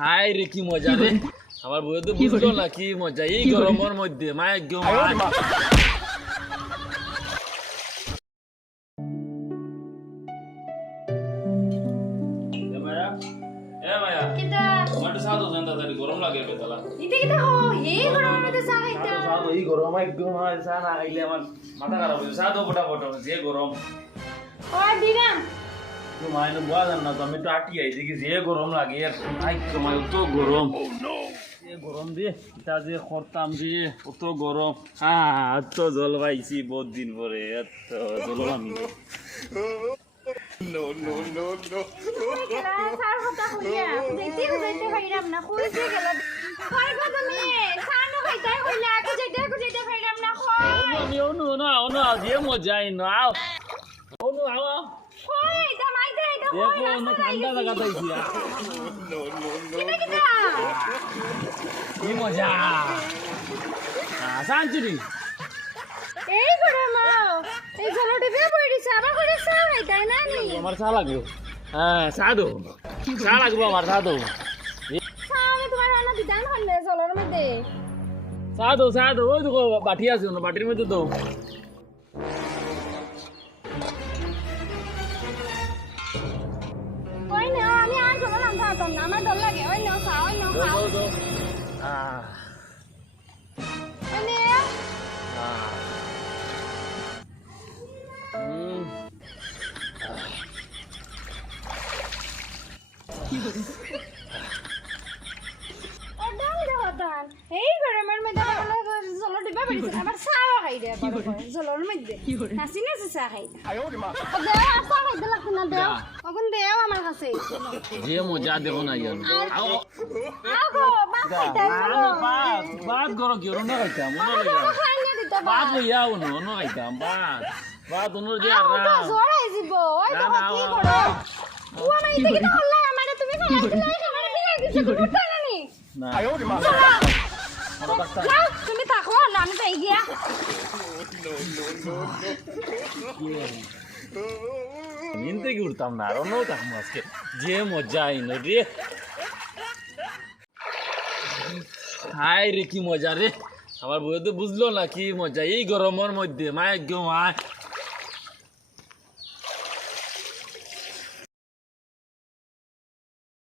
High রে কি মজা রে, আমার বউ তো বুঝলো না কি মজা এই গরমের মধ্যে মায়ের গো গরম লাগে বেতলা এই গরম একদম চা না খাইলে আমার মাথা খারাপ হয়েছে। চা তো ফটাফট যে গরম মায়ের বোয়া জান না তো আমি একটু আটি আই দেখি যে গরম লাগে তো গরম গরম দিয়ে তা যে করতাম যে অত গরম এত জল পাইছি বহুত দিন পরে এত জল আমি যে মজাই নাও অনু আও দেখো অন্য ঠান্ডা জায়গা পাইছি কি মজা শান্তি এই করে মাও এই জলটি বে পড়িছে আবার করে চা খাইতাই না নি আমার চা লাগবে হ্যাঁ চা দো চা লাগবে আমার চা দো চা আমি তোমার রান্না দিতাম হলে জলের মধ্যে চা দো ওই তো বাটি আছে না বাটির মধ্যে তো ওই না আমি আর জল রান্না করতাম না আমার ডর লাগে ওই না চা ওই না খাও ওই না এই গরমের মধ্যে জল ডিবা পড়িছে আবার চাও খাই দে জলের মধ্যে নাচি নাচি চা খাই দেও চা খাইতে লাগতো না দেও অগুন দেও আমার কাছে যে মজা দেখো না ইয়ার আগো বাপ খাইতে বাদ গরো কি অন্য খাইতাম মনে লাগে খাইনে দিতে বাদ লইয়া অন্য খাইতাম বাদ অন্য যে আর তো জড়াই যাব ওই তো কি করো ও আমার ইতে কি হল্লা আমারে তুমি খাইতে লাগে আমারে বিয়ে দিতে করতে না নি না যাও তুমি থাকো না আমি যাই গিয়া নিনতে কি উঠতাম না আর অন্য থাকবো আজকে যে মজা আইন রে হাই রে কি মজা রে, আমার বউ তো বুঝলো না কি মজা এই গরমের মধ্যে মায়ের গো মা